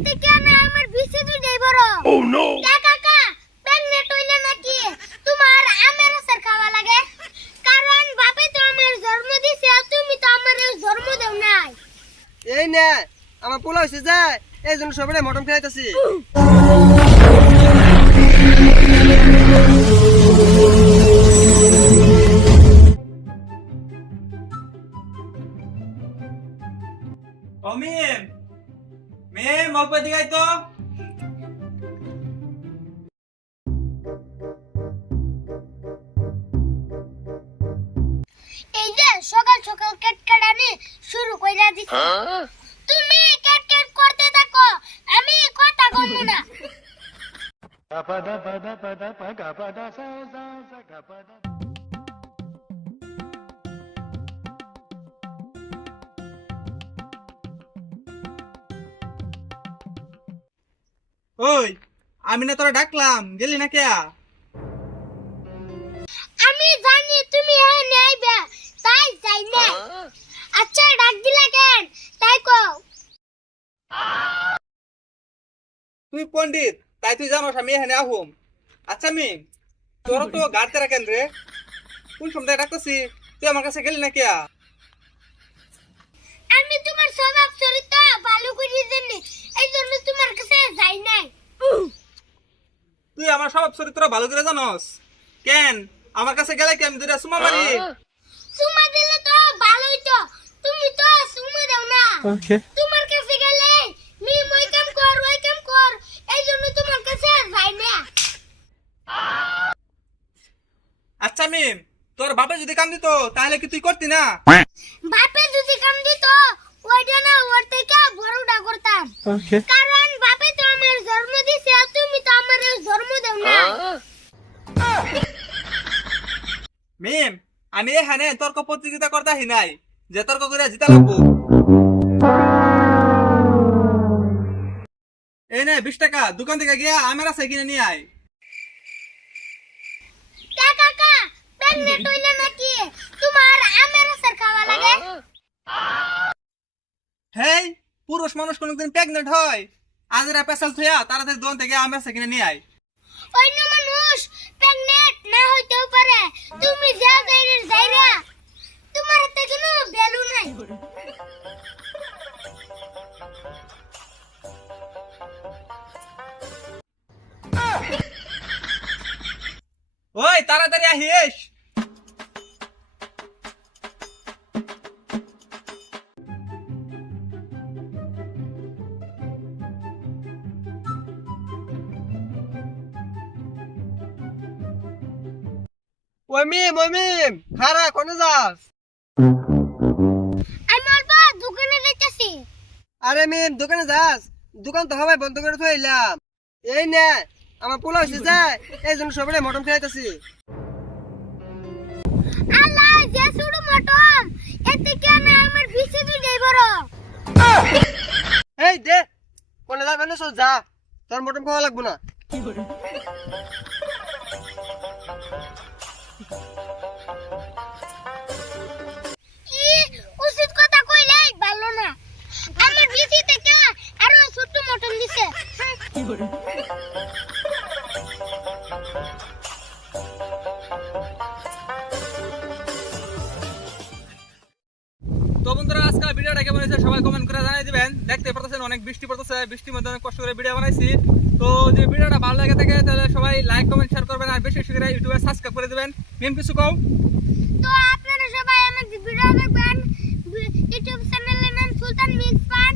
এতে কেন আমার বিসি দুই বড় ও নো কাকা প্রেগনেন্ট হইলে নাকি তোমার আমের আচার খাওয়া লাগে কারণ বাপে তো আমার জন্ম দিছে আর তুমি তো আমার জন্ম দাও নাই এই না আমার পোলা হইছে যে এইজন্য সবাই মটন খাইতাছি ও মিম মিম অল্প দিকে আয় তো এই যে সকাল সকাল কেটকাটানি শুরু কইরা দিছি তুমি কেটকেট করতে থাকো আমি কথা কমু না ওই আমি না তোরা ডাকলাম গেলি না কে আমি জানি তুমি এখানে আইবা তাই যাই না আচ্ছা ডাক দিলা কেন তাই কও তুই পণ্ডিত তাই তুই জানোস আমি এখানে আহুম আচ্ছা মিম তোর তো গাড়তে রাখেন রে কোন সময় ডাকতেছি তুই আমার কাছে গেলি না কে আমি তোমার স্বভাব চরিত্র ভালো করে জানি এই জন্য তোমার কাছে যাই নাই তুই আমার স্বভাব চরিত্র ভালো করে জানোস কেন আমার কাছে গেলে কি আমি দুইটা সুমা মারি সুমা দিলে তো ভালোই তো তুমি তো সুমা দাও না তোমার কাছে গেলে মি ওই কাম কর এই জন্য তোমার কাছে যাই না আচ্ছা মিম তোর বাপে যদি কাম দিত তাহলে কি তুই করতি না বাপে যদি কাম দিত ওইটা না ওর থেকে বড়টা করতাম কারণ বাপে তো আমার জন্ম দিছে আর তুমি তো আমার জন্ম দাও না মিম আমি এখানে তর্ক প্রতিযোগিতা করতে আহি নাই যে তর্ক করে জিতা লাগবো এই নে 20 টাকা দোকান থেকে গিয়া আমের আছে কিনে নিয়ে আয় কাকা প্রেগনেন্ট হইলে নাকি তোমার আমের আচার খাওয়া লাগে হেই পুরুষ মানুষ কোনদিন প্রেগনেন্ট হয় আজ রা পেশাল থইয়া তাড়াতাড়ি দোকান থেকে আমের আছে কিনে নিয়ে আয় অন্য মানুষ প্রেগনেন্ট না হইতেও পারে তুমি যা যাইরা তোমার হাতে কোনো ভ্যালু নাই ওই তাড়াতাড়ি আহিস ওই মিম খারা কোনে যাস আমি অল্প দোকানে যাইতাছি আরে মিম দোকানে যাস দোকান তো সবাই বন্ধ করে থইলাম এই না আমার পোলা হইছে যে এইজন্য সবাই মটন খাইতাছি আল্লাহ যে শুরু মটন এতে কেন আমার বিসি দুই বড় এই দে কোনে যাবে না যা তোর মটন খাওয়া লাগবো না উচিত কথা কইলেই ভালো না আমার বিসি থেকে আরো ছোট মটন দিছে তো বন্ধুরা আজকে ভিডিওটা কেমন হয়েছে সবাই কমেন্ট করে জানিয়ে দিবেন দেখতে পারতেছেন অনেক বৃষ্টি পড়তেছে বৃষ্টির মধ্যে অনেক কষ্ট করে ভিডিও বানাইছি তো যে ভিডিওটা ভালো লাগে থাকে তাহলে সবাই লাইক কমেন্ট শেয়ার করবেন আর বেশি বেশি করে ইউটিউবে সাবস্ক্রাইব করে দিবেন মেম কিছু কও তো আপনারা সবাই আমার ভিডিও দেখবেন ইউটিউব চ্যানেলের নাম সুলতান মিক্স ফান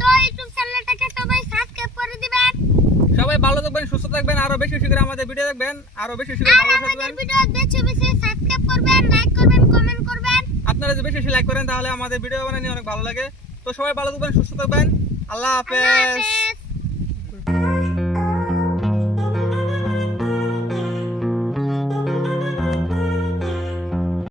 তো ইউটিউব চ্যানেলটাকে সবাই সাবস্ক্রাইব করে দিবেন সবাই ভালো থাকবেন সুস্থ থাকবেন আরো বেশি বেশি করে আমাদের ভিডিও দেখবেন আরো বেশি বেশি করে আর ভালোবাসা আমাদের দিবেন ভিডিও বেশি বেশি সাবস্ক্রাইব করবেন লাইক করবেন কমেন্ট করবেন আপনারা যদি বেশি বেশি লাইক করেন তাহলে আমাদের ভিডিও বানানো অনেক ভালো লাগে তো সবাই ভালো থাকবেন সুস্থ থাকবেন আল্লাহ আল্লাহ হাফেজ হাফেজ।